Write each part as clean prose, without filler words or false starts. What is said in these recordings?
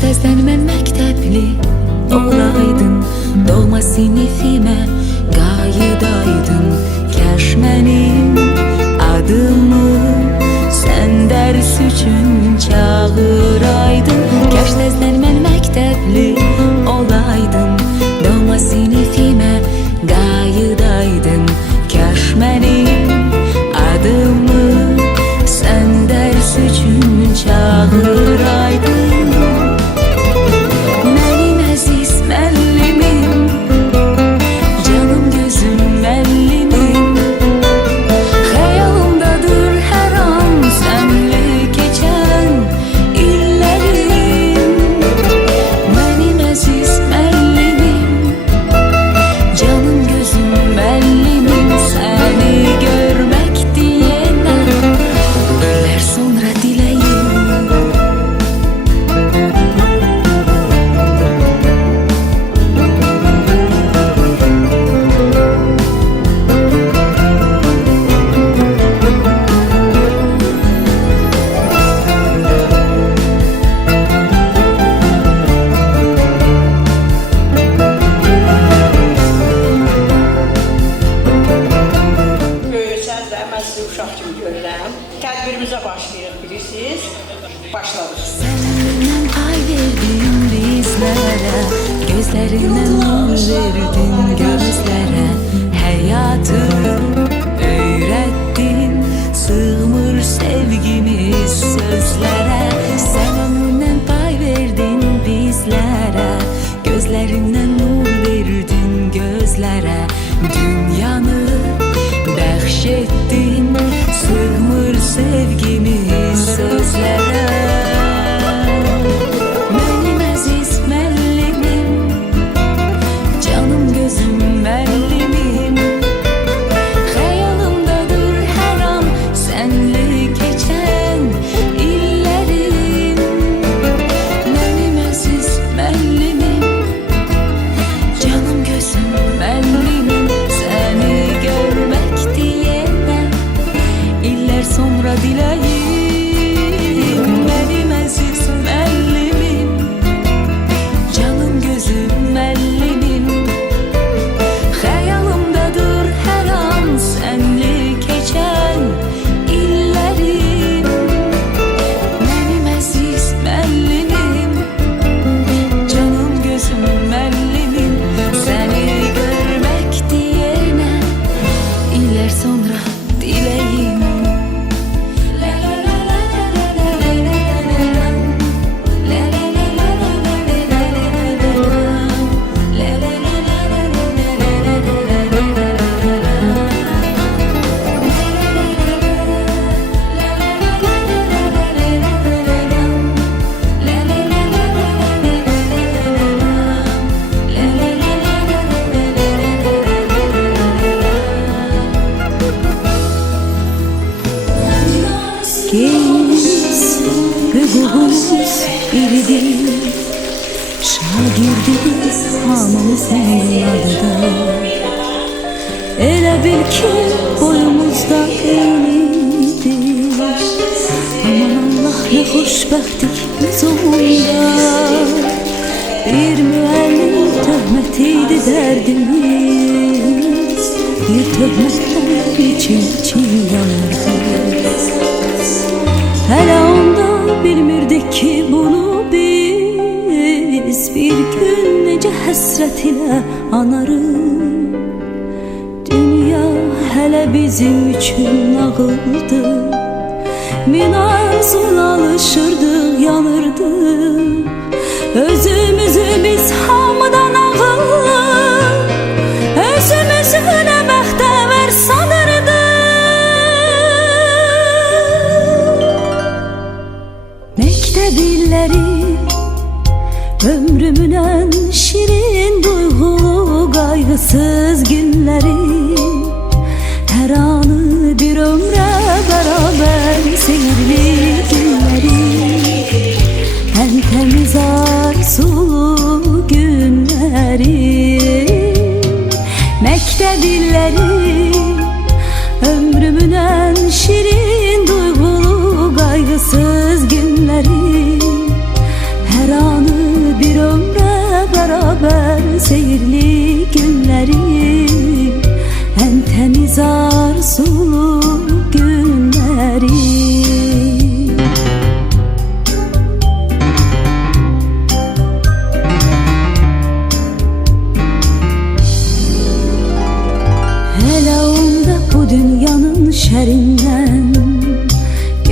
Təzdən mən məktəbli olaydım, doğma sinifimə qayıdaydım. Kəş mənim adımı sən dərs üçün çağıraydın. Kəş təzdən mən məktəbli olaydım, doğma sinifimə qayıdaydım. Kəş mənim adımı sən dərs üçün çağıraydın. Tədbirimizə başlayırıq, bilirsiniz. Başladıq. Səndən pay verdin bizlərə, gözlərindən nur verdin gözlərə. Həyatı öyrətdin, sığmır sevgimiz sözlərə. Sən ömründən pay verdin bizlərə, gözlərindən nur verdin gözlərə. Dünyanı bəxş etdin, sığmır sevgimiz sözlərə. Mənim əziz müəllimim, canım gözüm müəllimim, xəyalımdadır hər an sənlə keçən illərim. Mənim əziz müəllimim, canım gözüm müəllimim, səni görmək deyənə illər sonra diləyim. Mənim əziz müəllimim, canım gözüm müəllimim, xəyalımdadır hər an sənlə keçən illərim. Mənim əziz müəllimim, canım gözüm müəllimim, səni görmək deyənə illər sonra diləyim. Biz hüququmuz biridir, şagirdiz hamımızın adıda. Elə bil ki boyumuzda eynidir, aman Allah ne xoşbəxtlik biz onda. Bir müəllim töhmətiydi dərdimiz, bir töhmətdən için yanırdıq. Hələ onda bilmirdik ki bunu biz bir gün necə həsrət ilə anarıq. Dünya hələ bizim üçün nağıldı, min arzuna alışırdıq, yanırdıq. Özümüzü biz hamıdan ağıllı, özümüzü nə bəxtəvər sanırdıq.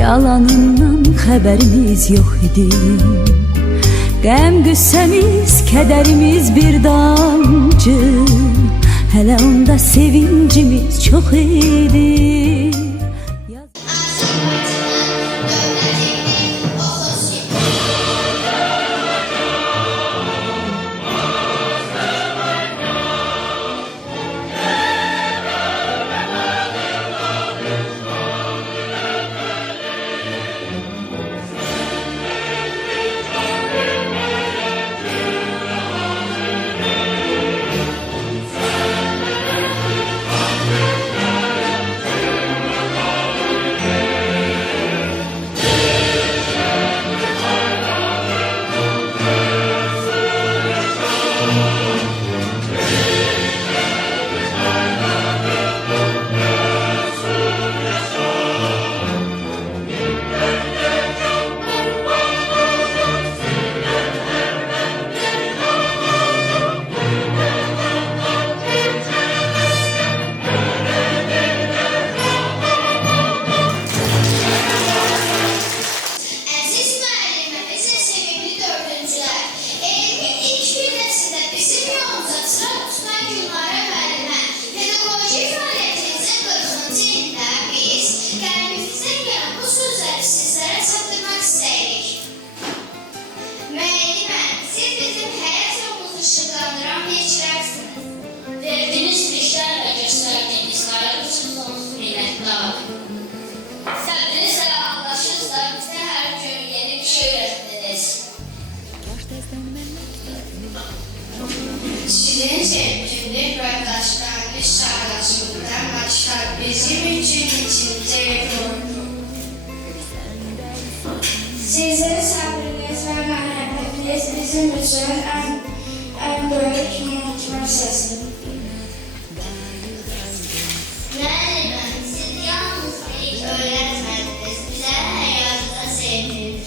yalanından xəbərimiz yox idi. Qəm qüssəmiz, kədərimiz bir damcı, hələ onda sevincimiz çox idi. Sizin sevgili ve başlangıç sırasında maçlar bizim için içince yoruldu. Sizin sabrınız ve merhametiniz bizim için en büyük motivasyon. Müəlliməm, siz yalnız bir öyrətmədiniz, bizə həyatda sevdiniz.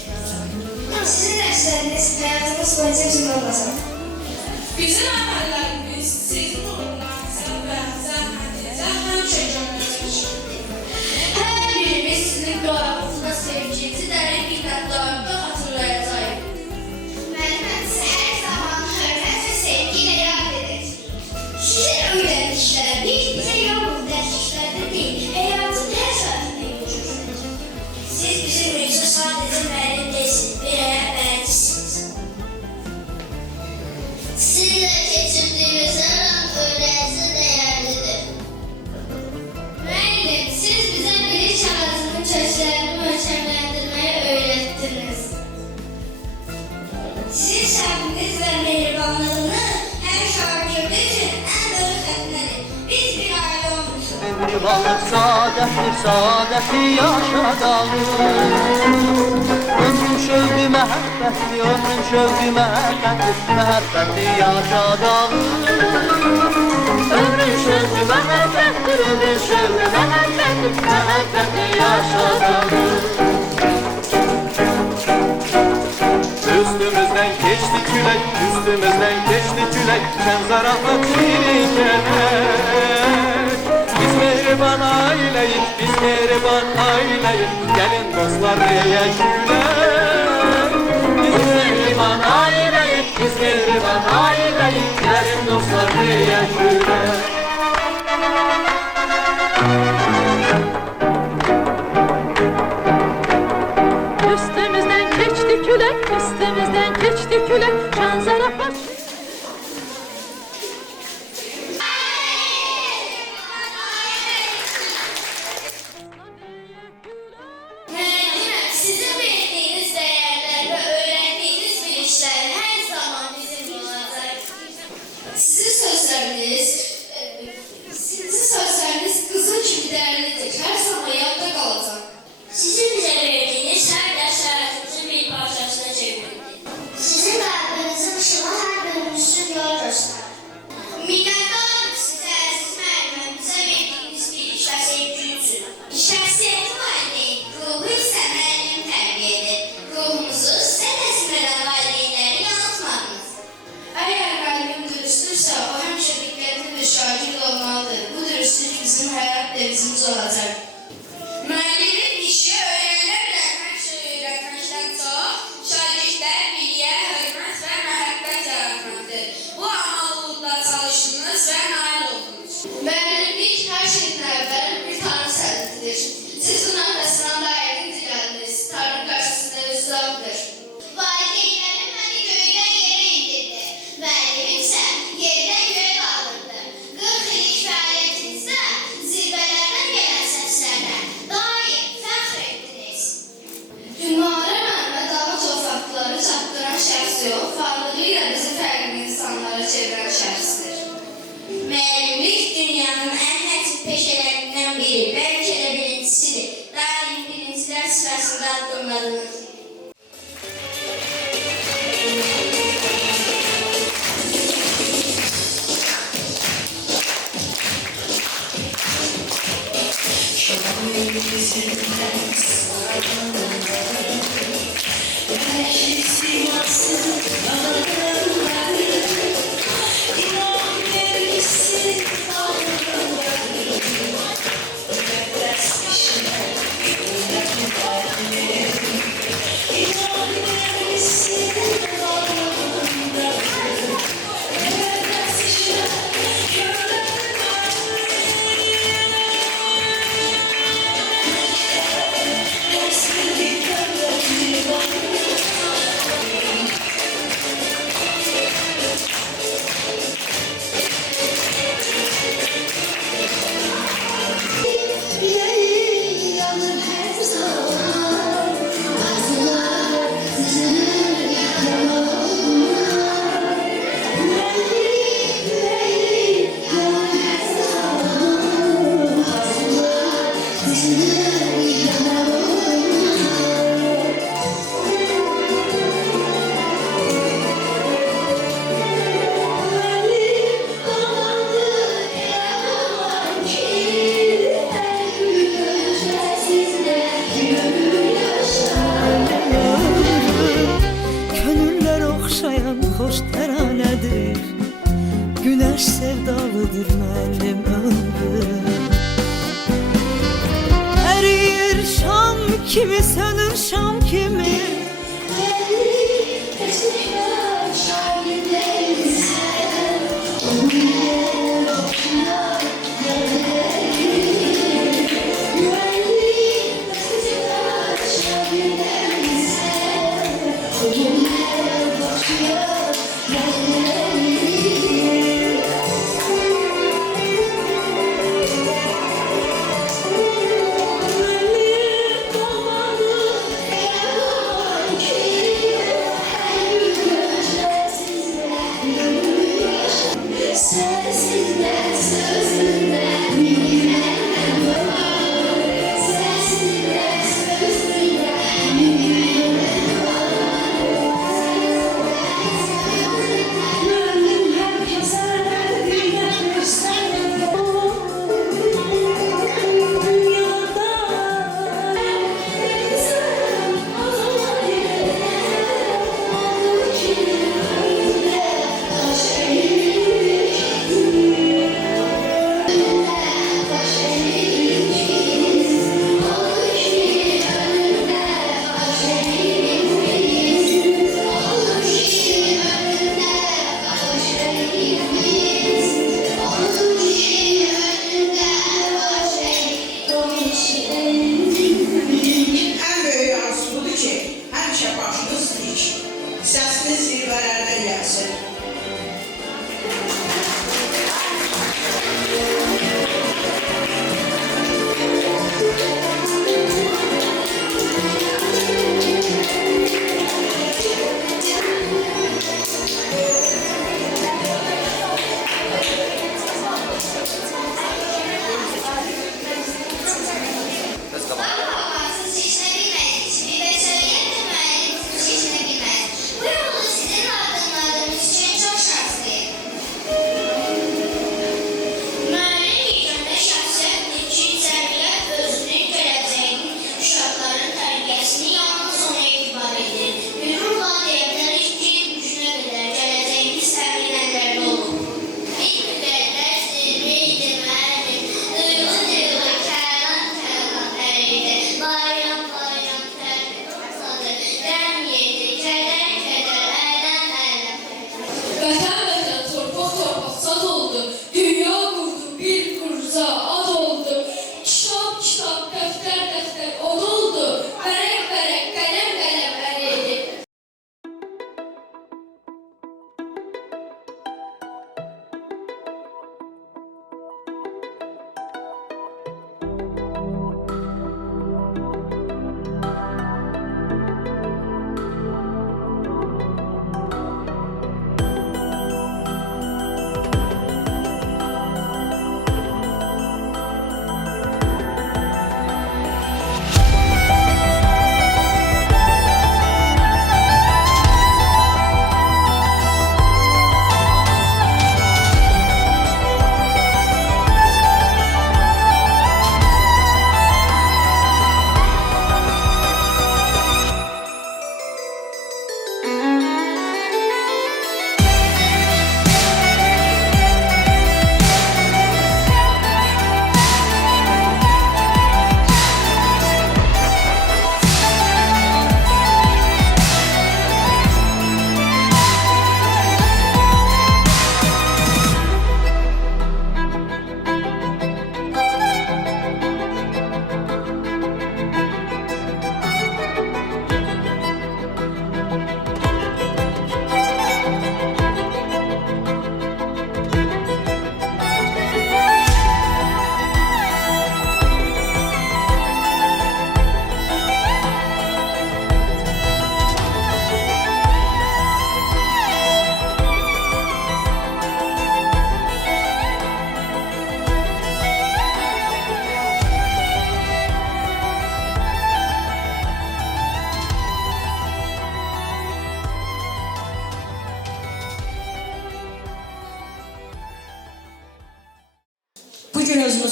Sizin dersleriniz hayatımız boyunca bizim olmasın. Bizim əməllərimiz sizin uğurlarınıza və zəhmətinizə həmişə göndərilir. Her birimiz sizin duanızda sevginizi dərin minnətdarlıqla hatırlayacağıq. Müəlliməm, sizi hər zaman hörmət və sevgi ilə yad edir. Sizin öyrəndikləriniz bizə yalnız dərsliklərdə deyil, həyatın hər saatində yolculuk. Siz bizim üçün sadəcə müəllim deyilsiniz, bir həyat bələdçisiniz. Sizlə keçirdiyiniz hər an öyrənici dəyərlidir. Müəllim, siz bizə bilik kağızının köşklərini möhkəmləndirməyi öyrətdiniz. Sizin səbriniz və mehribanlığınız hər şagird üçün ən böyük xətnədir. Biz bir ailə olmuşuq. Mehribanlık saadeti yaşadalım. Ömrün şövqü məhəbbəti, ömrün şövqü məhəbbəti yaşadalım. Ömrün şövqü məhəbbəti, ömrün şövqü məhəbbəti yaşadalım. Üstümüzden geçti külek, üstümüzden geçti külek, sen zarafat çiğnerek. Biz mehriban aileyik, biz mehriban aileyik, gelin dostlar diyek gülek. Biz mehriban aileyik, biz mehriban aileyik, gelin dostlar diyek gülek. Üstümüzden keçdi külək, üstümüzden keçdi külək, şan zarafat. Müəlliməm, sizin verdiyiniz dəyərlər və öyrətdiyiniz biliklər hər zaman bizim olacaq. Sizin sözləriniz qızıl kimi dəyərlidir. Hər zaman Yüreğim yanır her zaman. Arzular sızır yanağıma. Yüreğim yanır her zaman. Arzular sızır yanağıma. Könüller oxşayan xoş təranədir. Günəş sevdalıdır mənim ömrüm. Əriyir şam kimi, sönür şam kimi.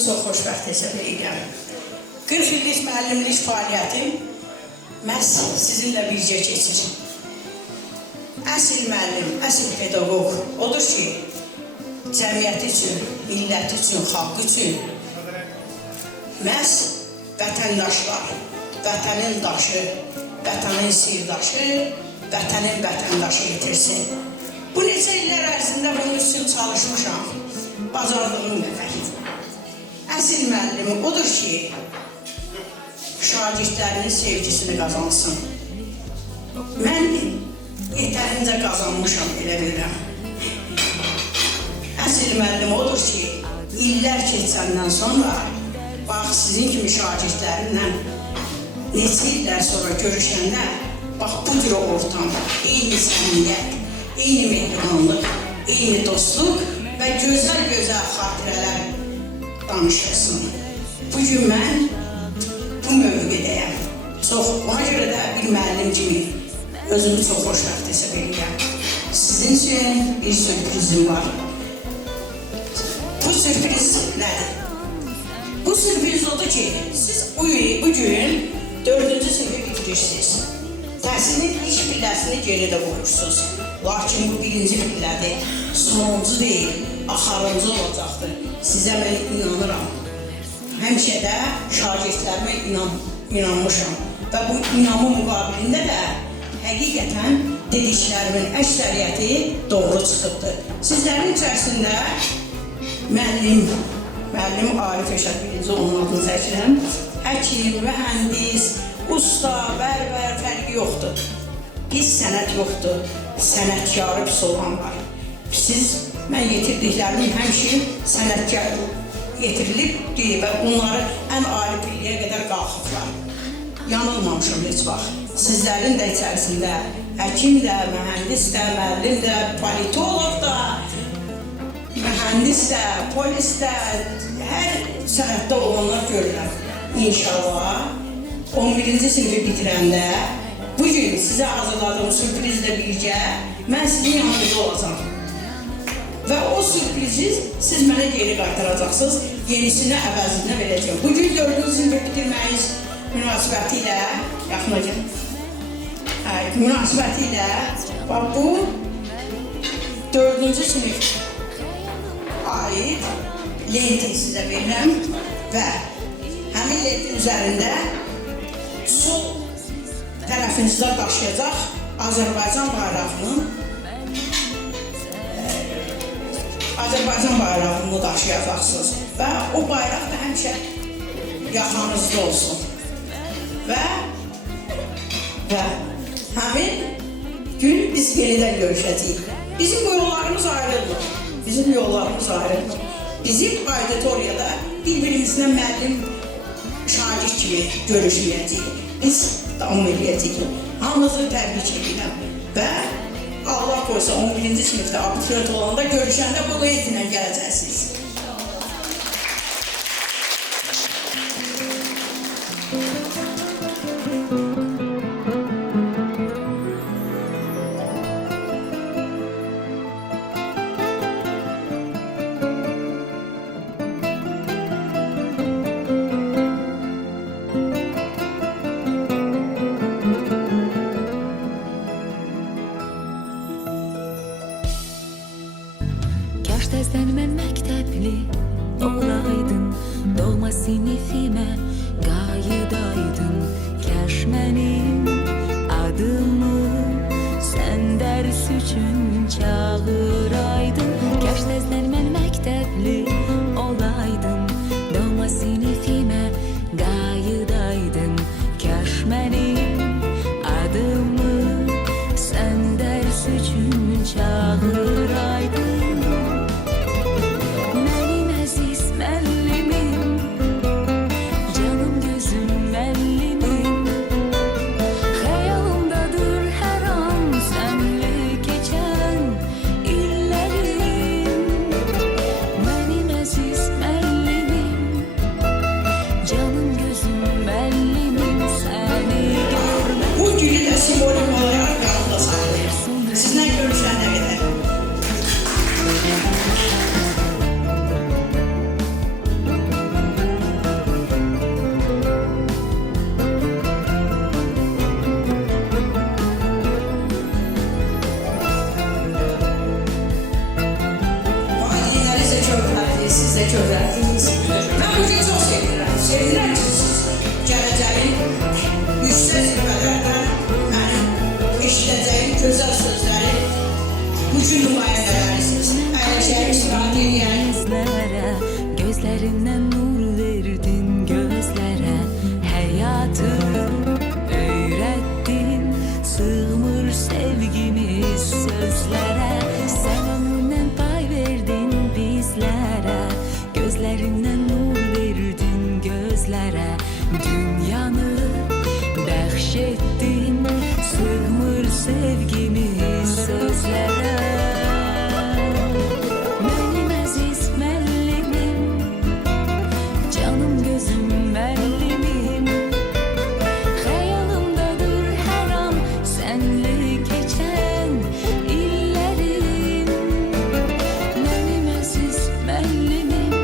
çox xoşbəxt hesab edirəm. 40 illik müəllimlik fəaliyyətim məhz sizinlə bircə keçir. Əsl müəllim, əsl pedaqoq odur ki, cəmiyyət üçün, millət üçün, xalq üçün məhz vətəndaşlar, vətənin daşı, vətənin sirdaşı, vətənin vətəndaşı yetirsin. Bu neçə illər ərzində bunun üçün çalışmışam, bacardığım qədər. Əsl müəllimi odur ki, şagirdlərinin sevgisini qazansın. Mən yetərincə qazanmışam, elə bilirəm. Əsl müəllim odur ki, illər keçəndən sonra, bax, sizin kimi şagirdlərimlə neçə illər sonra görüşəndə, bax, bu cür ortam, eyni səmiyyət, eyni mehribanlıq, eyni dostluq və gözəl-gözəl xatirələr danışırsın. Bugün mən bu mövqedəyəm. Ona görə də bir müəllim kimi özümü çox xoşbəxt hesab edirəm. Sizin üçün bir sürprizim var. Bu sürpriz nədir? Bu sürpriz odur ki, siz bugün 4-cü sınıfı bitirirsiniz. Təhsilin ilk pilləsini geridə qoyursunuz. Lakin bu birinci pillədir, sonuncu deyil, axarıncı olacaqdır. Sizə mən inanıram. Həmişə də şagirdlərimə inanmışam. Və bu inamın müqabilində də həqiqətən dediklərimin əksəriyyəti doğru çıxıbdır. Sizlərin içərisində müəllim Arif Eşad birinci onun adını çəkirəm. Həkim, mühəndis, usta, bərbər fərqi yoxdur. Biz sənət yoxdur, sənətkarı pis olan var. Siz, mən yetirdiklərimin həmişə sənətkar yetirilibdir və onları ən ali pilliyə qədər qalxıblar. Yanılmamışım heç vaxt. Sizlərin də içərisində həkim də, mühəndis də, müəllim də, politolog da, mühəndis də, polis də, hər sənətdə olanlar görürəm. İnşallah 11-ci sınıfı bitirəndə bugün sizə hazırladığım sürprizlə birgə mən sizin yanınızda olacağım. Və o sürprizi siz mənə geri qaytaracaqsınız, yenisini əvəzinə verəcəm. Bugün 4-cü sınıfı bitirməyiz münasibətilə, bax bu 4-cü sınıf aid lenti sizə verirəm və həmin lentin üzərində sol tərəfinizdə daşıyacaq Azərbaycan bayrağını daşıyacaqsınız və o bayraq da həmişə yaxanızda olsun və həmin gün biz yenidən görüşəcəyik. Bizim bu yollarımız ayrılmır. Bizim auditoriyada bir-birimizlə müəllim şagird kimi görüşməyəcəyik. Biz davam edəcəyik. Hamınızı təbrik edirəm və Allah qoysa 11-ci sinifdə abituriyent olanda görüşəndə bu lentinlə gələcəksiniz. Təzdən mən məktəb yüksək zirvələrdən mənim eşidəcəyim gözəl sözləri bugün nümayəndələrisiniz. Əyləşək, istirahət edən Gözlərə, gözlərindən nur verdin gözlərə, həyatı öyrətdin, sığmır sevgimiz sözlərə, sən ömründən pay verdin bizlərə, gözlərindən nur verdin gözlərə, dünyanı bəxş etdin, sığmır sevgimiz sözlərə. Mənim əziz müəllimim, canım gözüm müəllimim, xəyalımdadır hər an sənlə keçən illərim. Mənim əziz müəllimim,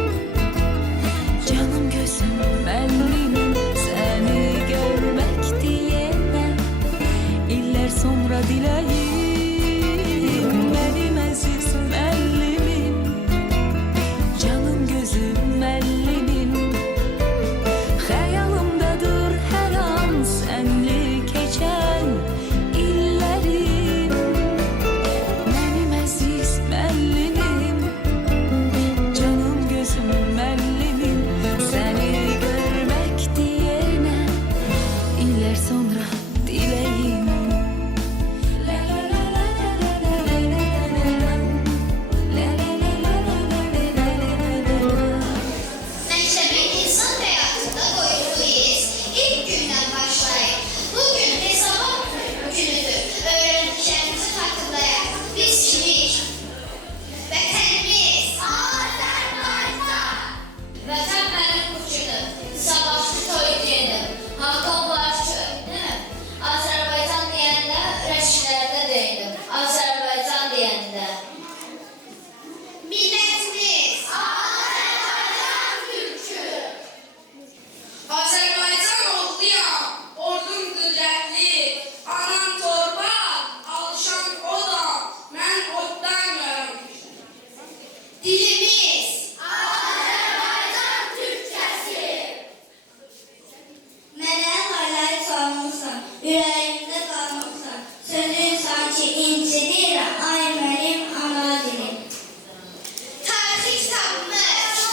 canım gözüm müəllimim, səni görmək deyənə illər sonra diləyim. Mənim əziz müəllimim, canım gözüm müəllimim, xəyalımdadır hər an sənlə keçən illərim. Mənim əziz müəllimim, canım gözüm müəllimim, səni görmək deyənə illər sonra diləyim. La la la la la la la la la la la. La la la la la la la la la la. Məktəbin insan həyatında qoyduğu iz ilk gündən başlayır. Bugün hesabat günüdür. Öyrəndiklərimizi xatırlayaq. Biz kimik? Vətənimiz Azərbaycan. Vətən mənim uçunum. Sabahçı toyucuydum. Hakan Barçı'nı. Azərbaycan deyəndə rəşlərdə deyildim. Azərbaycan deyəndə. Millətimiz Azərbaycan türkü. Azərbaycan oğluyam, ordum qüdrətli, anam torba, alışan odam, mən oddan görmüşəm. Dilimiz Azərbaycan türkçəsi. Mənə laylayı çalmışsan, ürəyimdə qalmışsan, sözün sanki incidirəm, ay mənim ana dilim. Tarixi kitabımız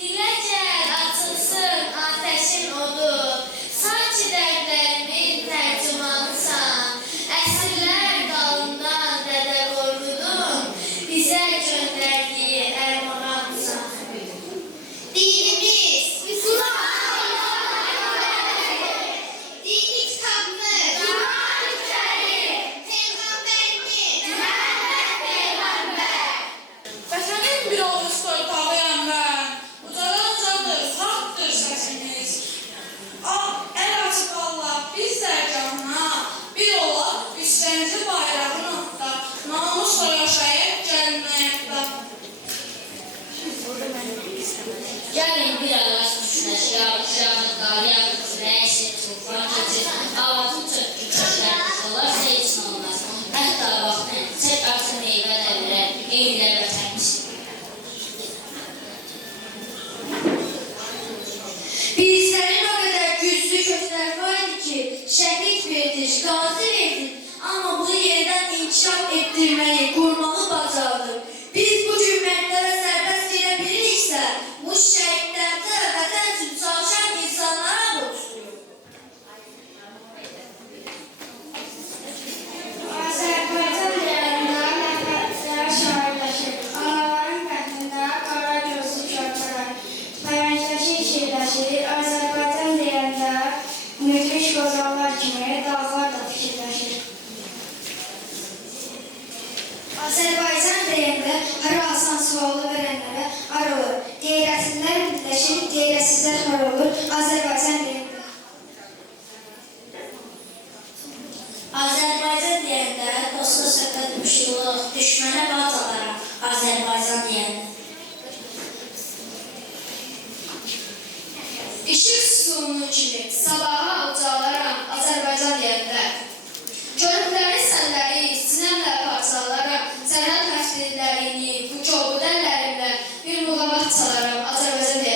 Diləcən açılsın ateşin odu, sanki dərdlərimin tərcümanısan, əsrlər dalından Dədə Qorqudun bizə göndərdiyi ərmanamsan. Dinimiz dini kitabımız Peyğəmbərimiz Məhəmməd Peyğəmbər. Vətənin bir oğuz torpağıyam mən, ucadan haqqdır səsimiz. El açıq Allah biz dərgahına, bir olaq üstənizi bayrağın altda, namusla yaşayıb gəlin ayaqda. Gəlin bir ağac düşünək, yağış yağır, qar yağır, külək esir, tufan keçir, avazın çökkü köklər olarsa heç nə olmaz. Hətta vaxtın çək artı meyvə dəvirə, eylə vətənimiz. Bizlərin o qədər güclü köklər var idi ki, şəhid verdik, qazi verdik, amma bunu yenidən inkişaf etdirməyi, qurmağı bacardık. Biz bu cümlətlərə sərbəst gedə biliriksə, bu şəhidlərdə vətən üçün çalışan insanlara borcluyuq. Azərbaycan deyəndə nəfətlər şairləşir. Anaların qətlində qara gözlü körpələr. Fərəngləşir, şirləşir. Azərbaycan deyəndə müdrik qozallar kimi dağlar da fikirləşir. Azərbaycan deyəndə hara asan sualı verənlərə ar olur. Qeyrətsizlər birləşir, qeyrətsizlər xor olur. Azərbaycan deyəndə. Azərbaycan deyəndə dosta söhbət müşkülük, düşmənə batalara Azərbaycan deyəndə. İşıq sütunu kimi sabaha ucalaram Azərbaycan deyəndə. Körükləri sənləri sinəmlə parçalaram, sənət məftillərini bu çoğu dəllərimlə bir muğamat çalaram Azərbaycan deyəndə.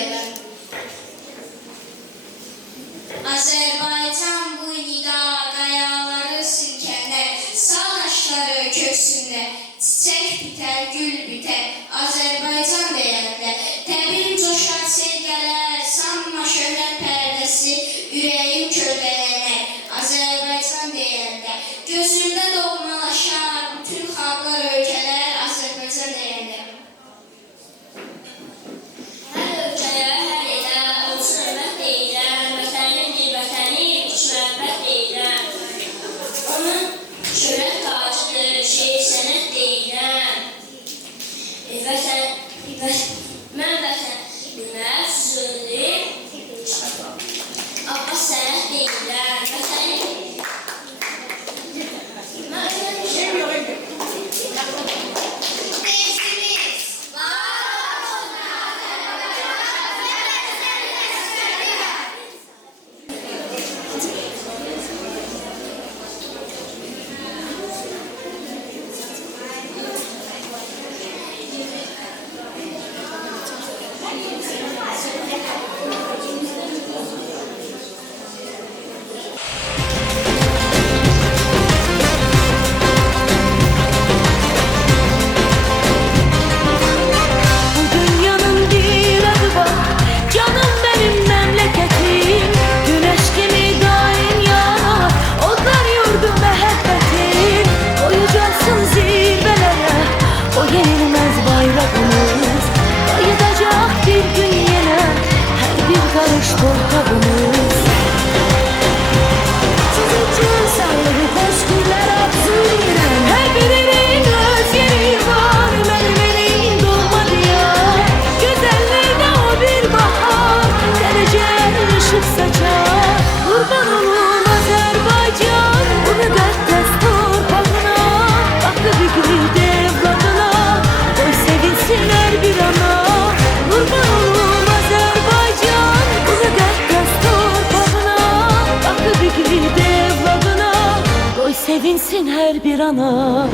ana.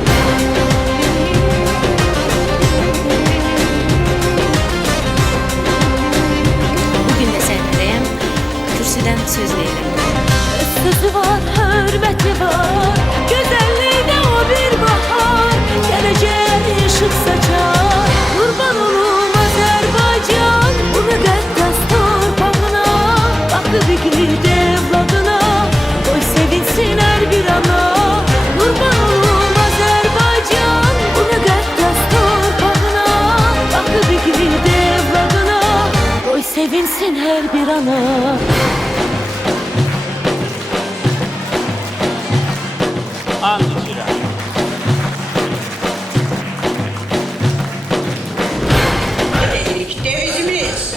Bugün de səhnədəyəm, kürsüdən söz verirəm. Sözü var, hürmeti var, güzelliği de o bir bahar. Geleceğe ışık saçar, kurban olum Azerbaycan. Bu müqəddəs torpağına, bakı bir gid evladına, koy sevinsin her bir ana. Kurban olum Azerbaycan, bu müqəddəs torpağına, bakı bir gid evladına, koy sevinsin her bir ana. And içirəm. İlk devizimiz.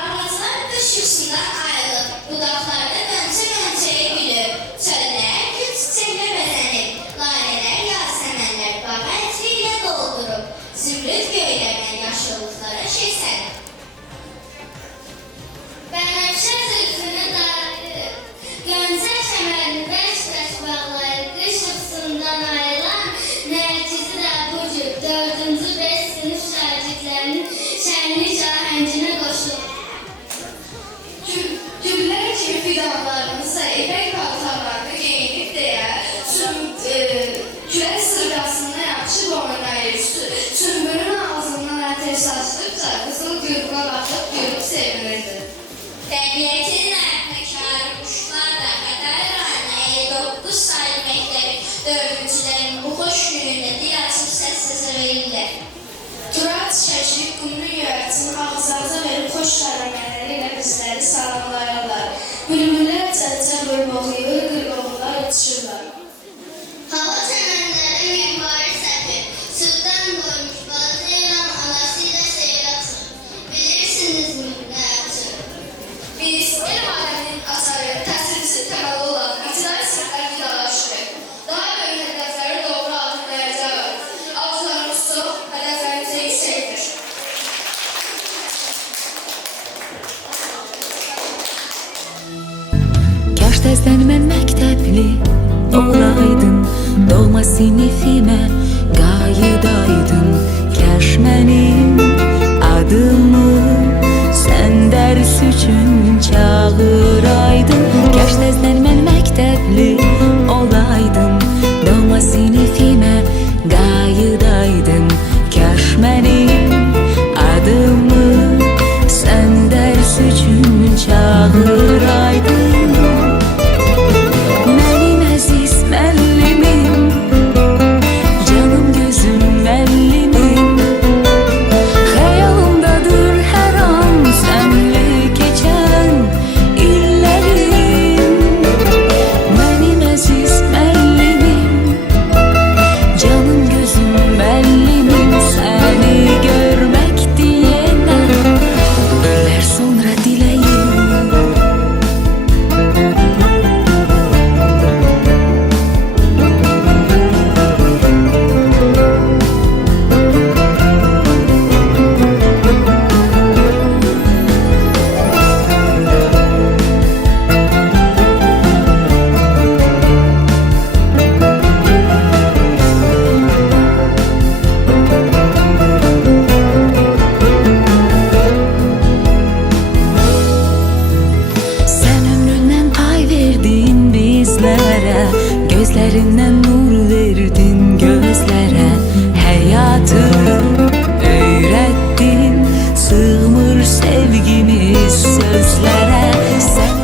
Ağaclar qış yuxusundan ayrılıb, budaqlarda qönçə-qönçəyə gülüb, çöllər gül çiçəklə bəzənib, laylələr, yasəmənlər bağı ətri ilə doldurub, zümrüd göylərdən yaşıllıqlara şeh sərib. Bənəfşə zülfünü darayıb, Göncə kəmərini bəş-bəş bağlayıb, qış yuxusundan ayrılan nərcizi də bu cür 4-cü 5 sinif şagirdlərinin şənlik ahənginə qoşulub. Güllər kimi fidanlarımızsa ipək paltarlarını geyinib deyə kürək sırqasından yapışıb oynayır üstü. Çümbürün ağzından ateş saçdıqca qızıl gürqə baxıb gülüb sevinirdi. Təbiətin əhməkarı quşlar da Xətay rayonu 59 saylı məktəbi 4-cülərin bu xoş günündə dil açıb səs-səsə verirlər. Turat şəkilib qumlu yöyərtini ağız-ağıza verib xoş şərəmələri ilə bizləri salamlayırlar. Bülbüllər cəccə bölüm oxuyur, qırqovlar yetişirlər. Hava çəmənlərə minbari səpib, süddən doymuş balaca İran anası ilə seyir atır. Bilirsinizmi nə atır? Biz elm aləminin açarı, təsirçisi təməli olan icra sirklər vidalaşırıq. Daha böyük hədəfləri doğru adımlayacaq. Arzularımız çox, hədəflərimiz yüksekdir. Kaş təzdən mən məktəbli olaydım, doğma sinifimə qayıdaydım. Kaş mənim adımı sən dərs üçün çağıraydın. Kaş təzdən mən məktəbli olaydım, doğma sinifimə qayıdaydım. Kaş mənim adımı sən dərs üçün çağıraydın. Mənim əziz müəllimim, canım gözüm müəllimim, xəyalımdadır hər an sənlə keçən illərim. Mənim əziz müəllimim, canım gözüm müəllimim, səni görmək deyənə illər sonra diləyim. Sən ömründən pay verdin bizlərə, gözlərindən nur verdin gözlərə. Həyatı öyrətdin, sığmır sevgimiz sözlərə. Sən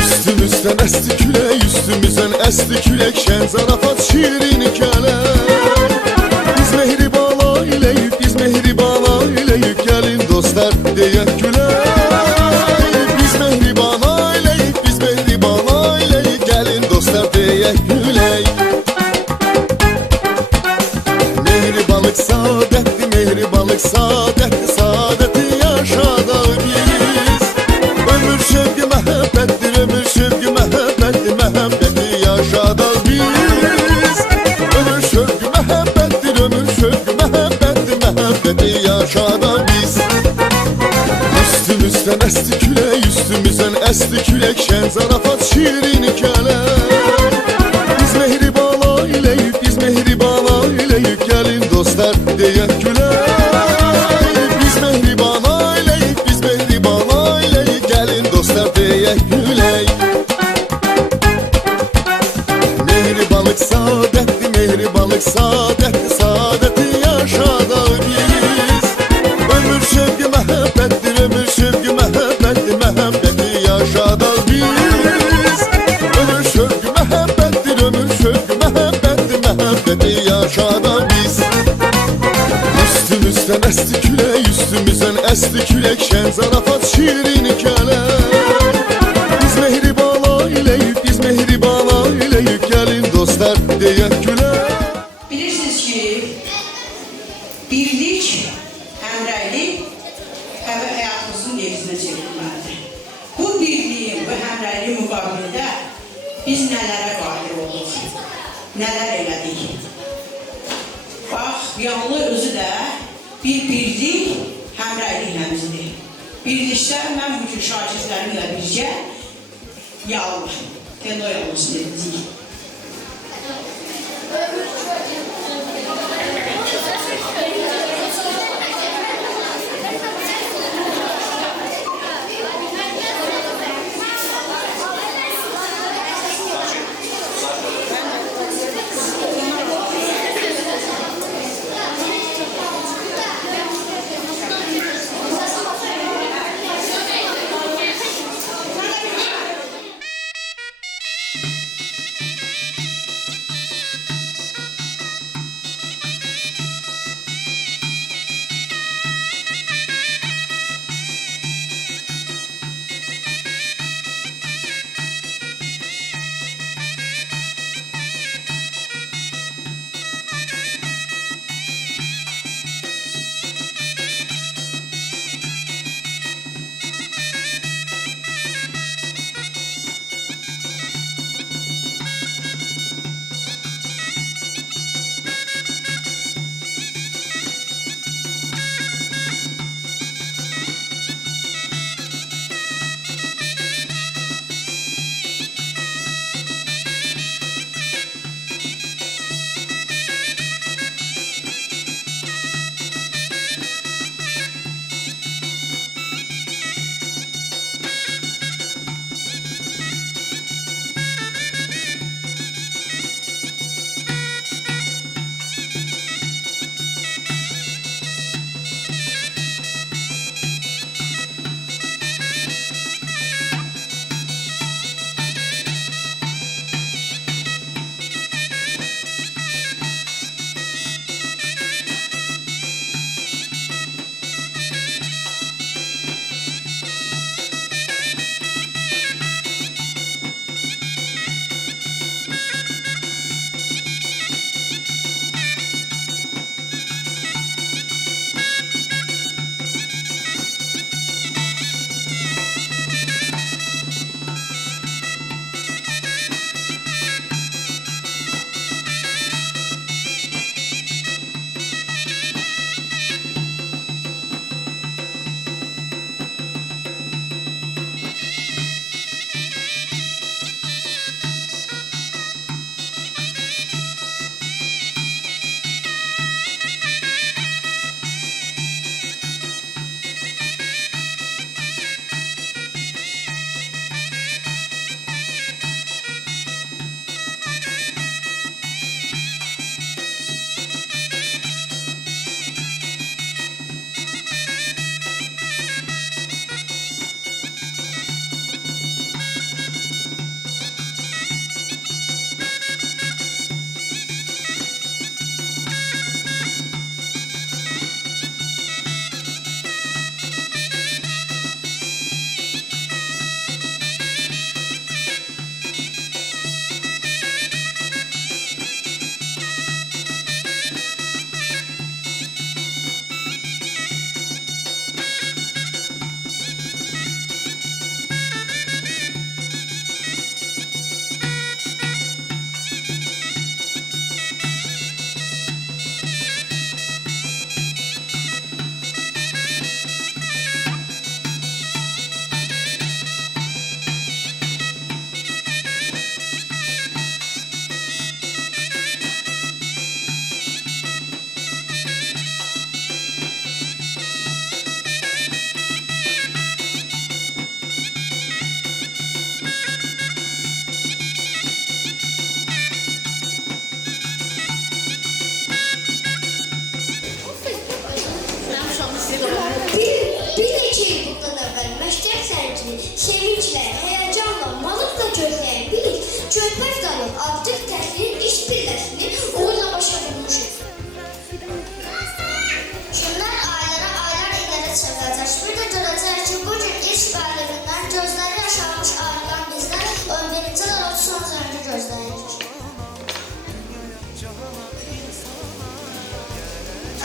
Üstümüzden esti külek, üstümüzden esti külek, şen zarafat şiirin hikayeler. Biz mehriban aileyik, biz mehriban aileyik, gelin dostlar deyek gülek. Biz mehriban aileyik, biz mehriban aileyik, gelin dostlar deyek gülek. Mehribanlık saadetli, mehribanlık saadetli, saadeti yaşadık biz. Ömür şevki mehabbettir, ömür şevki mehabbettir, mehabbeti yaşadık biz. Ömür şevki mehabbettir, ömür şevki mehabbettir, mehabbeti yaşadık biz. Üstümüzden esti külek, üstümüzden esti külek, şen zarafat şiirin hikayeler. Biz mehriban aileyik, biz mehriban aileyik, gelin dostlar deyek gülek. Biz mehriban aileyik, biz mehriban aileyik, gelin dostlar deyek gülek. Mehribanlık saadetli, mehribanlık saadetli, saadeti yaşadık biz. Ömür şevki mehabbettir, ömür şevki mehabbettir, mehabbeti yaşadık biz. Ömür şevki mehabbettir, ömür şevki mehabbettir, mehabbeti yaşadık biz. Üstümüzden esti külek, üstümüzden esti külek, şen zarafat şiirin hikayeler. Biz mehriban aileyik, biz mehriban aileyik, gelin dostlar deyek gülek. Bilirsiniz ki birlik, həmrəylik həyatımızın nevizinə çevrilməlidir. Bu birliyin, bu həmrəyliyin müqabilində biz nələrə qadir olduq, nələr elədik. Bax, yanlı özü də bir birlik, həmrəylik nəmizdir. Birlikdə mən bütün şagirdlərimlə birgə yalvar, fəda yalmasını edirik.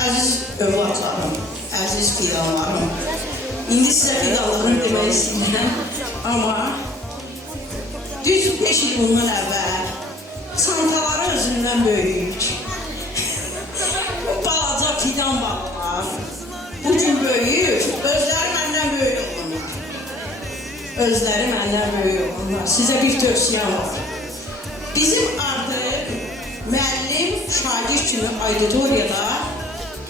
Əziz övladlarım, əziz fidanlarım, indi sizə fidanlarım demək istəyirəm, amma düz 5 il bundan əvvəl çantaları özündən böyük, bu balaca fidan bağlar, bugün böyük, özləri məndən böyük olurlar. Özləri məndən böyük olurlar. Sizə bir tövsiyəm var. Bizim artıq müəllim, şagird kimi auditoriyada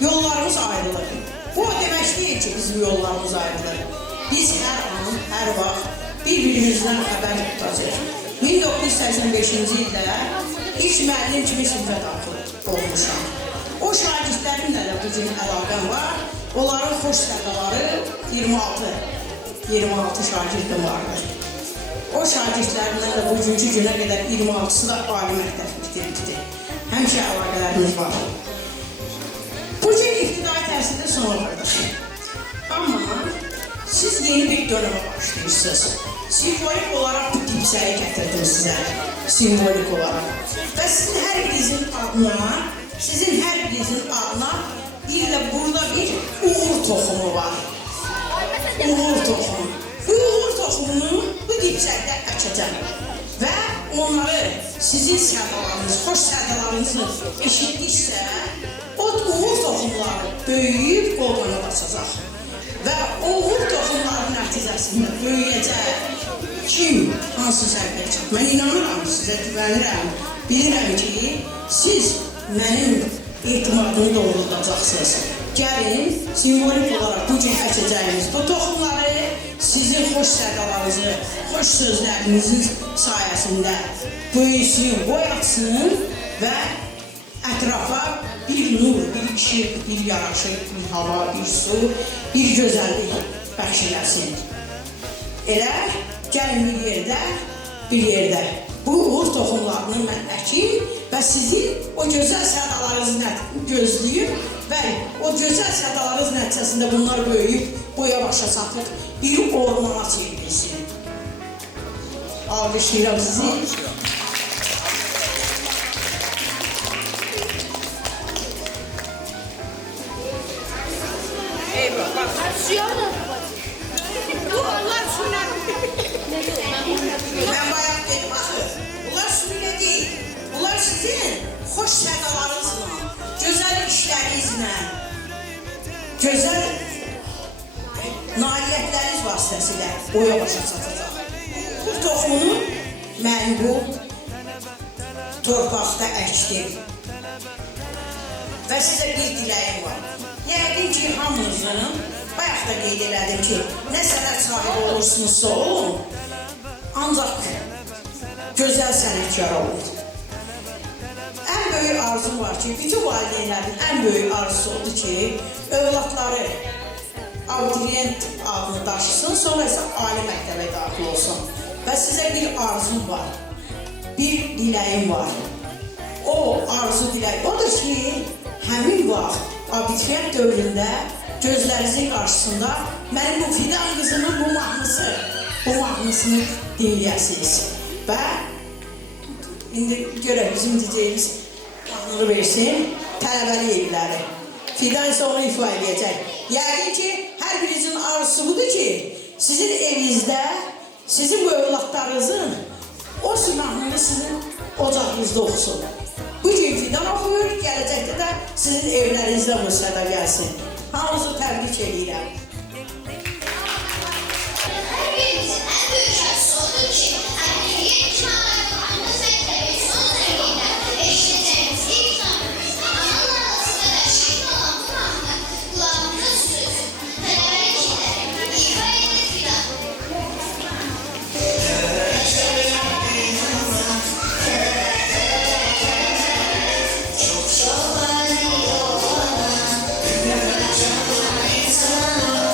yollarımız ayrılır. Bu o demək deyil ki, bizim yollarımız ayrılır. Biz hər an, hər vaxt bir-birimizdən xəbər tutacaq. 1985-ci ildə ilk müəllim kimi sinifə daxil olmuşam. O şagirdlərimlə də bugün əlaqəm var. Onların xoş sədaqaları 26 şagirdim vardır. O şagirdlərimlə də bugünkü günə qədər 26-sı da ali məktəb bitirmişdir. Həmişə əlaqələrimiz var. Bugün ibtidai təhsildə sonradır. Amma siz yeni bir dönəmə başlayırsınız. Simvolik olaraq bu dipsəyi gətirdim sizə. Simvolik olaraq. Və sizin hər birinizin adına bir də burada bir uğur toxumu var. Uğur toxumu. Bu uğur toxumunu bu dipsəkdə əkəcəm. Və onları sizin sərdalarınız, xoş sərdalarınızı eşitdiksə, o uğur toxumları böyüyüb qolqana basacaq. Və o uğur toxumların nəticəsində böyüyəcək. Kim, hansı sərbəyə çıxıb? Mən inanıram, sizə güvənirəm. Bilirəm ki, siz mənim etimadımı doğrulacaqsınız. Gəlin, simvolik olaraq bugün əkəcəyimiz bu toxumları sizin xoş sərdalarınızı, xoş sözlərinizin sayəsində böyüsün, boyatsın və ətrafa bir nur, bir işıq, bir yaraşıq, bir hava, bir su, bir gözəllik bəxş eləsin. Elə gəlin bir yerdə bu uğur toxumlarını mən əkim və sizin o gözəl sədalarınızı gözləyir və o gözəl sədalarınız nəticəsində bunlar böyüyüb, boya başa çatır, bir ormana çevrilsin. Alqışlayıram sizi. Ben bayağı dedim axı, bunlar sürüyle değil, bunlar sizin xoş sədalarınızla, gözəl işlərinizlə, gözəl nailiyyətləriniz vasitəsilə boya başa çatacaq. Bu toxumunu mən bu torpaqda əkdim və sizə bir diləyim var. Yəqin ki, hamınızın, bayaq da qeyd elədim ki, nə sənət sahibi olursunuzsa olun, ancaq gözəl sənətkar olun. Ən böyük arzum var ki, bütün valideynlərin ən böyük arzusu oldu ki, övladları abituriyent adını daşısın, sonra isə ali məktəbə daxil olsun. Və sizə bir arzum var, bir diləyim var. O arzu dilək odur ki, həmin vaxt abituriyent dövründə gözlərinizin qarşısında mənim bu fidan qızımın bu mahnısını dinləyəsiniz. Və indi görək bizim diyeceğimiz mahnını versin, tələbəli yerləri. Fidan isə onu ifa edəcək. Yəqin ki, hər birinizin arzusu budur ki, sizin evinizdə, sizin bu övladlarınızın o mahnını sizin ocağınızda oxusun. Bugün fidan oxuyur, gələcəkdə də sizin evlərinizdə bu səda gəlsin. Hamınızı təbrik edirəm. Hər birimizin ən böyük arzusu odur ki, əməliyyət kimi anlatmamız məktəbi son zəngində eşidəcəyimiz ilk namımız, ananın arasında da şirin olan bu mahnı qulağımıza tutuyorsun. Tələbəli kimləri ifa edir fidan. Çok bari olana, sana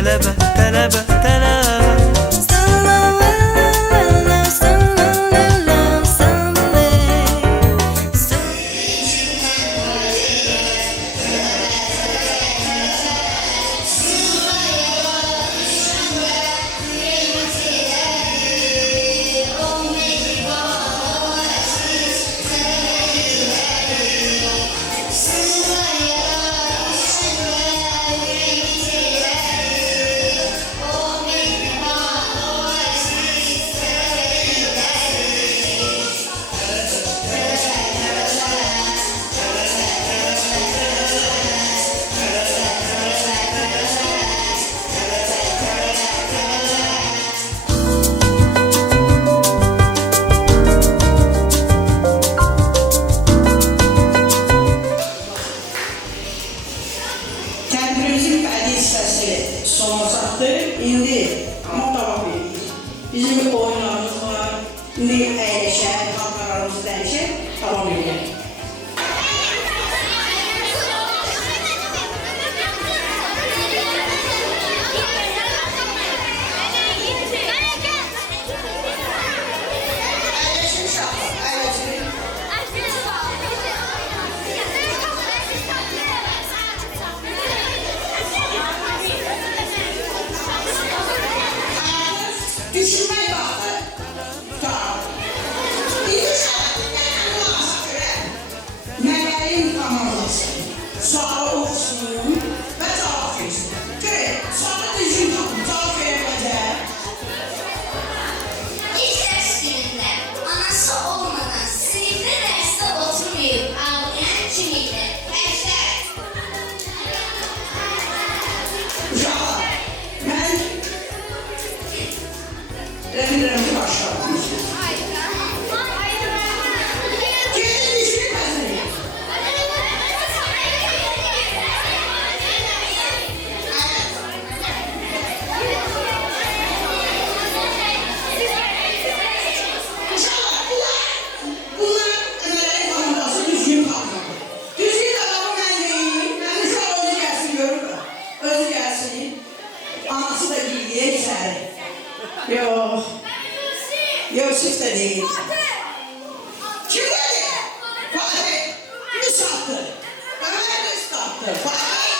tələbə, tələbə, tələbə. Tədbirimizin bədii hissəsi sona çatdı. İndi amma davam edirik. Bizim oyunlarımız var. İndi əyləşər, xalqlarımızı dəyişər, davam edirik. Əyləşin uşaqlar, əyləşin. Düşünmək vaxtı. Tamam. İndi Məryəm komandası sualı oxusun və cavab versin. Görək, sualı düzgün tapın, cavab verməyəcək. İlk dərs günündə anası olmadan sinifdə dərsdə oturmayıb ağlayan kim idi? Əjdər. Uşaqlar, mən rəhmlərimi başladım. Gelin düşün məsələyə. Bunlar Məryəm komandası düzgün tapmadı. Düzgün adamı mən deyim, mən uşaq özü gəlsin görür mü? Özü gəlsin. Anası da giydiyə içəri. Yox. Yusuf da değil. Kim dedi? Fatih. Yüz attı. Ömer yüz attı. Fatih.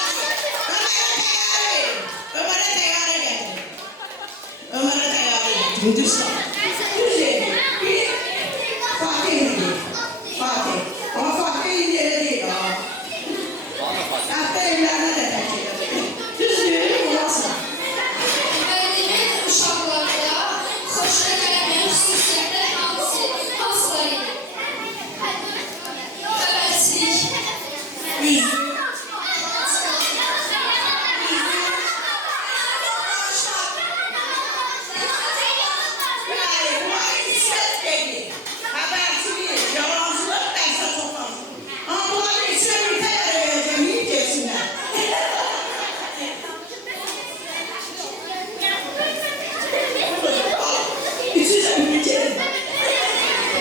Ömer'e teyyare getir. Ömer'e teyyare getir. Düz attı. Düz dedi. Fatih dedi. Fatih. Ama Fatih indire değil ha. Hatta evlerine de tekrar. Düz diyor. Olasın. Müəllimin uşaqlarda xoşuna gəlməyən xüsusiyyətlər hansılar idi? Xəbərçilik, Üzgün.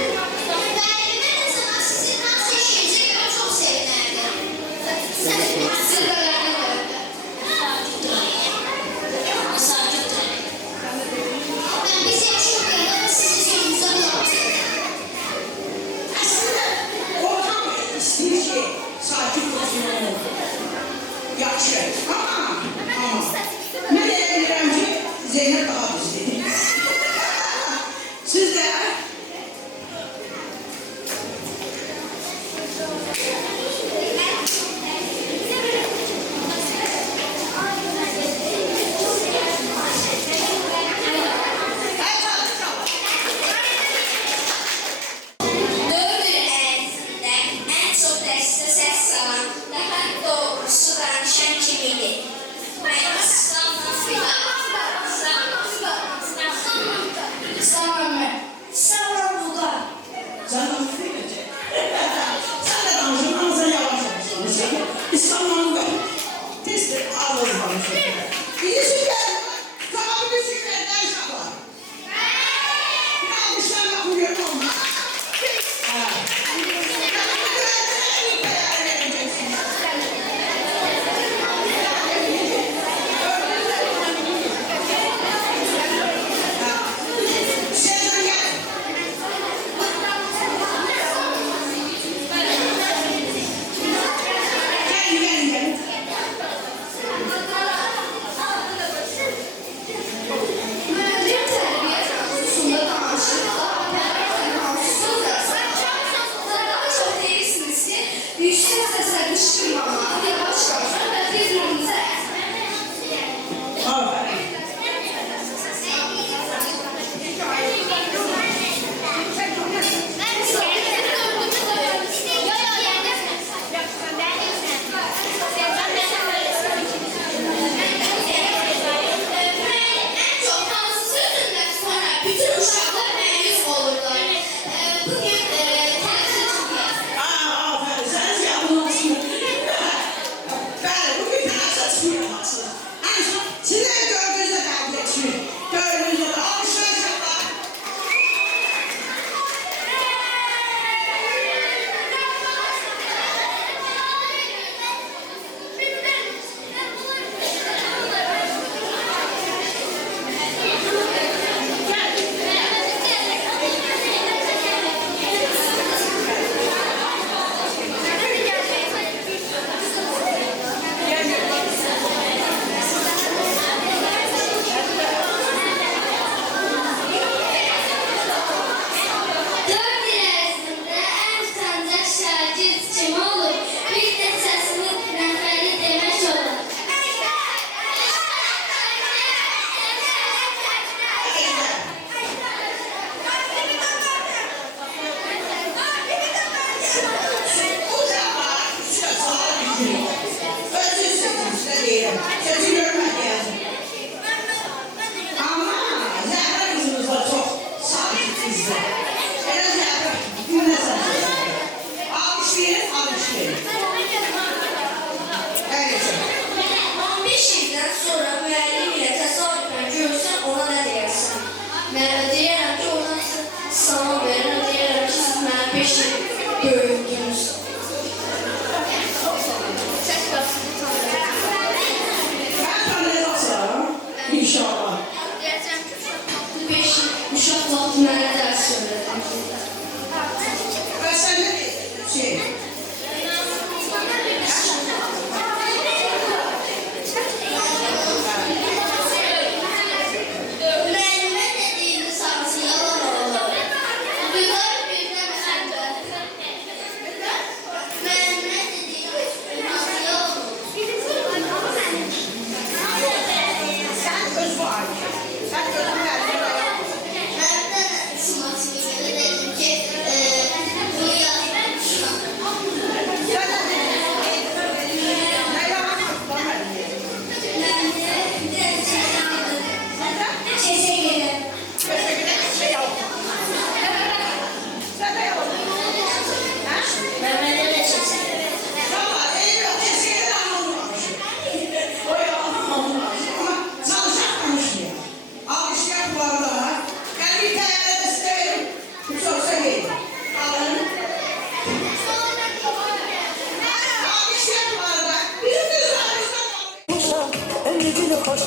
Müəllimin sana sizin hansı işinizi görə çox sevinərdi? sırdalarına görə. Sakitdir. Ben biz yaşıyoruz ama sizin sözünüze kulak asıyorum. Aslında ortam istediği şey sakin olsun. Yaxşı. Ama ben de bilirəm ki Zeynep daha düzdür. Siz de Dövr ərzində ən çox dərsdə səs salan, daha doğrusu danışan kim idi?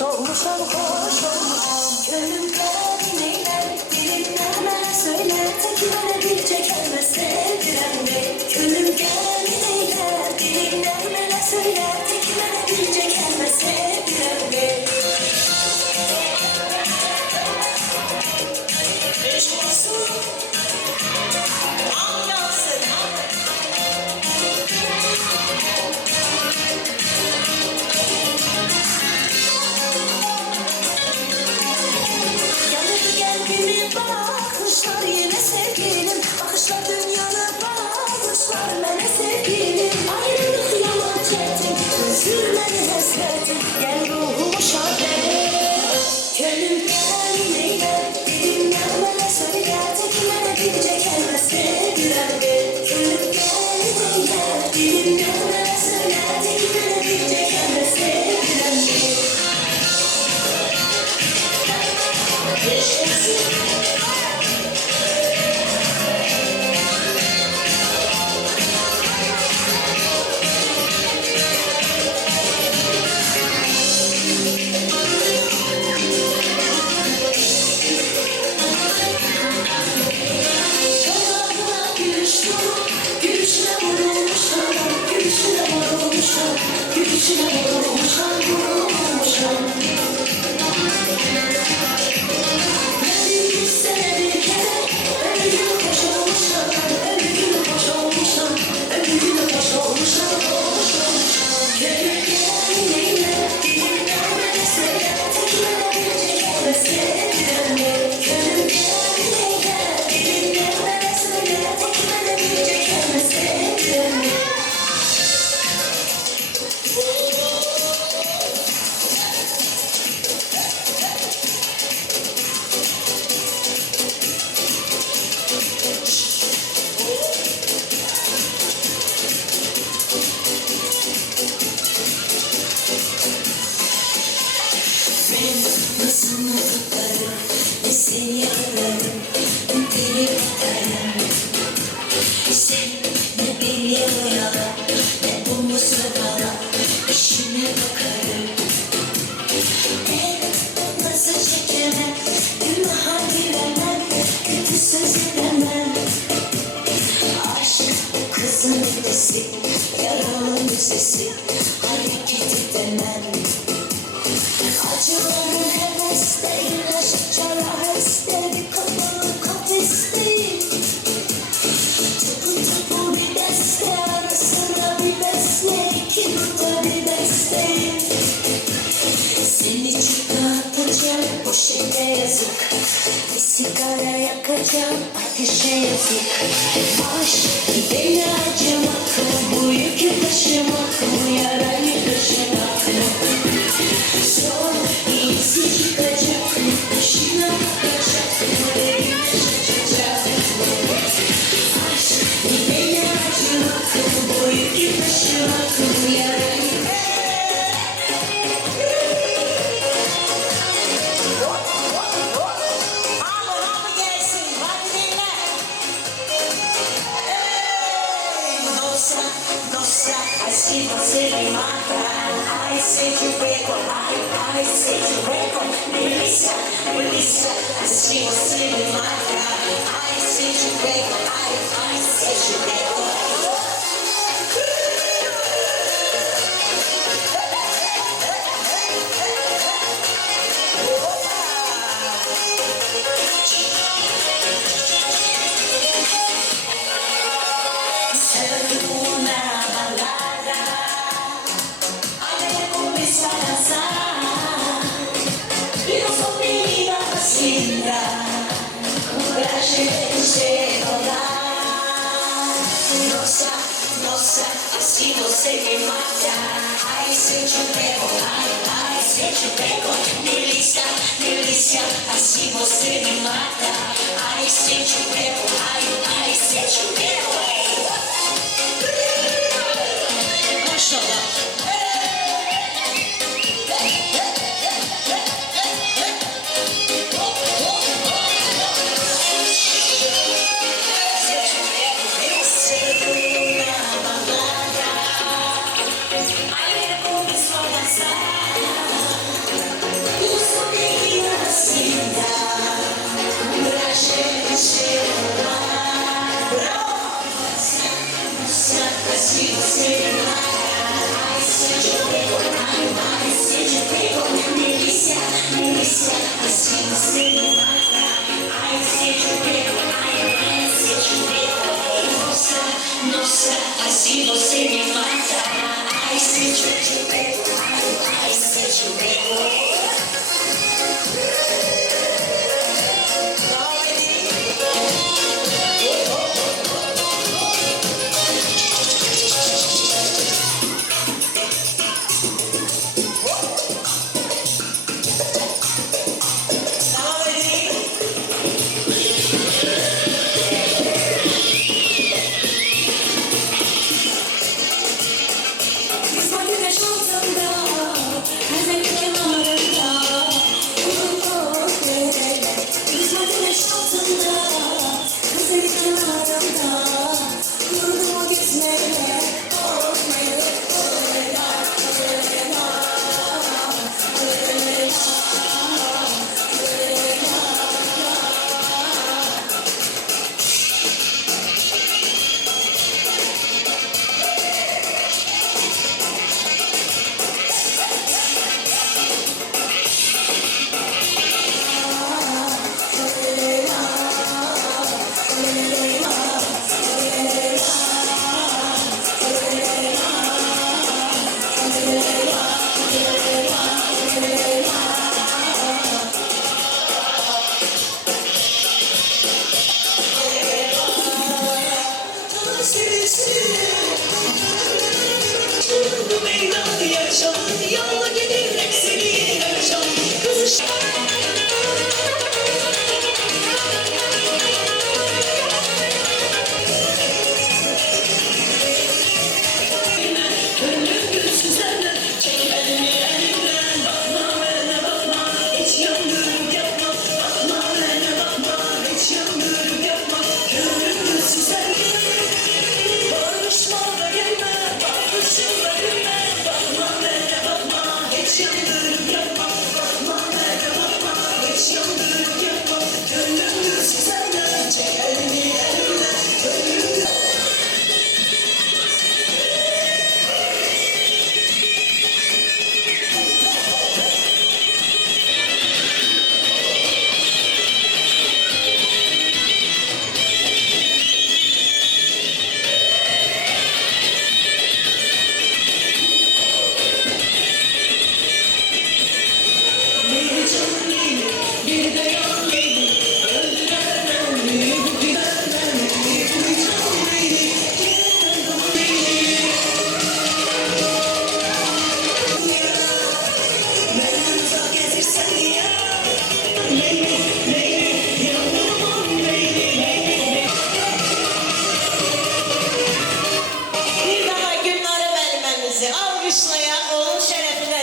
olmuşam, hoş olmuşam. Gönlümden neyler, dilimden bana söyler, tekrar bir kelime sevdirem beni. Gönlümden neyler, dilimden bana söyler, tekrar bir kelime sevdirem beni. Beş olsun, anlasın. Yanık gelbimin bakışlar yine sevgilim. Bakışlar dünyanı bağışlar bana sevgilim. Ayrılık yalan çektim, üzülmeni hasretim. Gel ruhumu şad et. Gönlümden neyler, dilimden bana söyler, tekrar bir kelime sevdirem beni. Gönlümden neyler, dilimden bana söyler, tekrar bir kelime sevdirem beni. Şarabına gülüştüm, gülüşüne vurulmuşam, gülüşüne vurulmuşam, gülüşüne vurulmuşam, vurulmuşam. Bir sene bir kere ölümü hoş olmuşam, ölümü hoş olmuşam, ölümü hoş olmuşam, hoş olmuşam. Gönlümden neyler, dilimden bana söyler, tekrar bir kelime sevdirem beni. Gönlümden neyler, dilimden bana söyler, tekrar bir kelime sevdirem beni. Ben nasıl tutarım, ne seni yararım, deli batarım. Sen ne beni oyalar, ne bu sırada işine bakarım. Ben nasıl çekemem, günaha giremem, kötü söz edemem. Aşk kızın ötesi, yaralı müzesi, hareket edemem. Acıların hevesleri, aşkçara hevesleri, kapalı kafesteyim. Tıpı tıpı bir deste, arasında bir besle, iki nota bir besteyim. Seni çıkartacağım, bu şeyde yazık. Bir sigara yakacağım, ateşe yazık. Aşk beni acımak mı, bu yükü taşımak mı, yarayı taşımak mı? Son iyisi çıkacak mı, başına bakacak mı, beni şaşacak mı? Aşk beni acımak mı, bu yükü taşımak mı, yarayı Nossa, assim você me mata. Ai, sente o beco, ai, sente o beco. Delícia, delícia, assim você me mata. Ai, sente o beco, ai, sente o beco. Nossa, assim você me mata. Ai, sente o beco, ai, sente o beco. Delícia, delícia, assim você me mata. Ai, sente o beco, ai, sente o beco. Maşallah. geçin. Devam edin. Devam edin. Kızma güneş altında, kaderin kenarında, kurulmuş dereler. Kızma güneş altında, kaderin kenarında, yurdumu gitmeye, korkmayı, korkmayla, korkmayla, korkmayla, korkmayla. Bir daha Gülnare müəllimimizi alqışlayaq, onun şərəfinə.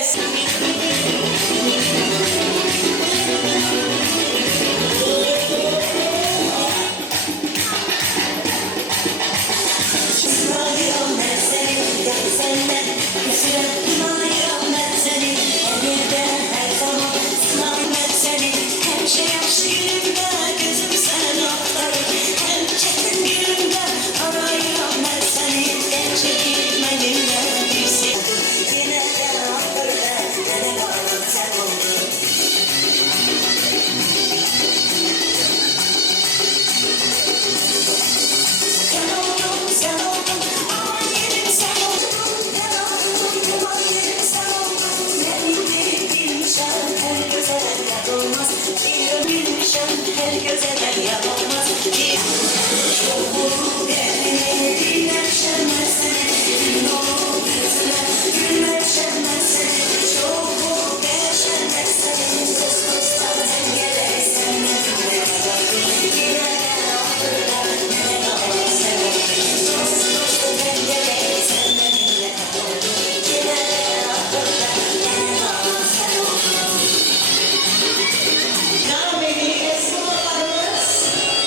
Devam edin, Esma Hanımız.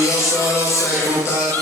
Yo solo sé contar.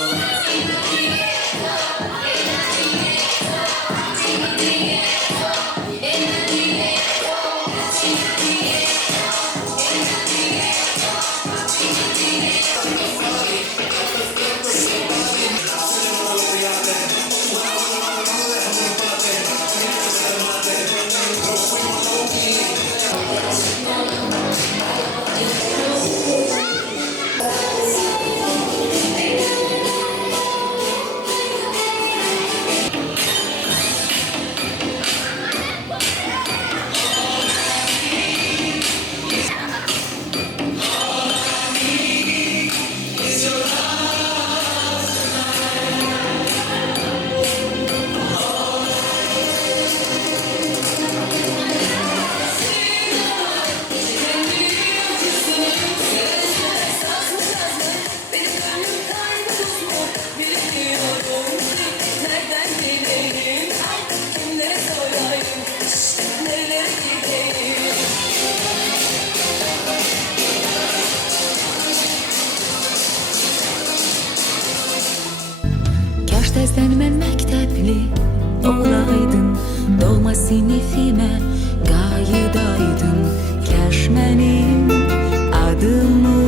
Kaş tezdən mən məktəbli olaydın, doğma sinifimə qayıdaydın. Kaş mənim adımı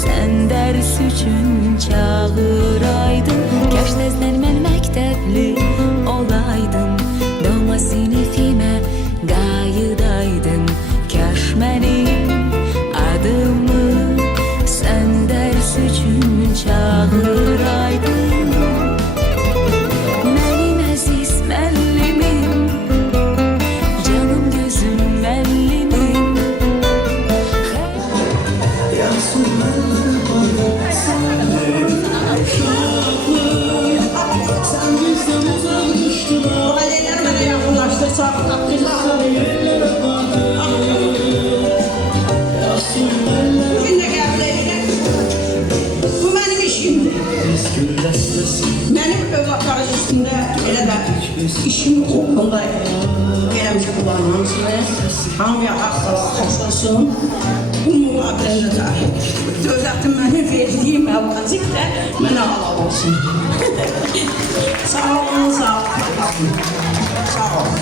sən dərs üçün çağıraydın. Kaş tezdən mən məktəbli olaydın, doğma sinifimə qayıdaydın. Kaş mənim adımı sən dərs üçün çağıraydın. Bugün de geldiler. Bu benim işimdir. Benim övlatların üstünde elə də işim okulda eləmiş olan hamısını, hamıya hastalığa xoşlasın. Bu müqabiləndə dahi dövlətin mənə verdiyi məvacib də mənə halal olsun. Sağ olun, sağ olun. Sağ olun.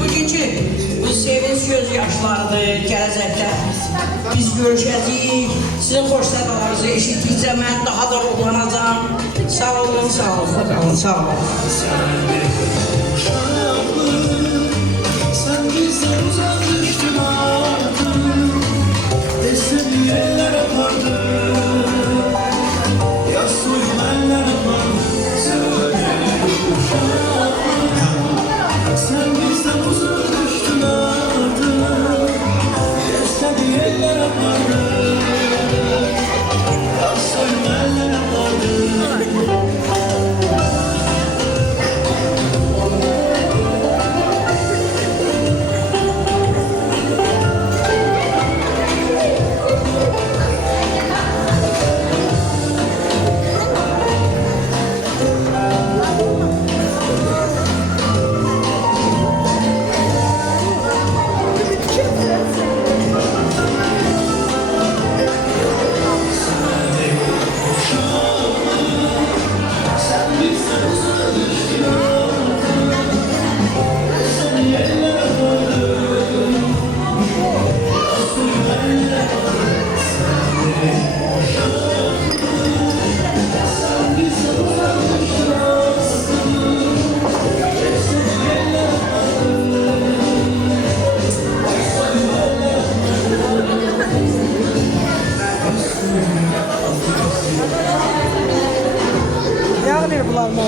Bugünkü bu sevinç göz yaşlarıdır, gələcəkdə biz görüşəcəyik. Sizin xoşlarınızı eşitdikcə mən daha da ruhlanacağım. Sağ olun, sağ olun, sağ olun. Sen bizden uzak düştün artık. Desem eller yapardı. Yaz soyun eller yapardı. Söyle uşağım. Sen bizden uzak düştün artık. Desem eller yapardı. Yaz soyun eller yapardı. Yağdır bulanma.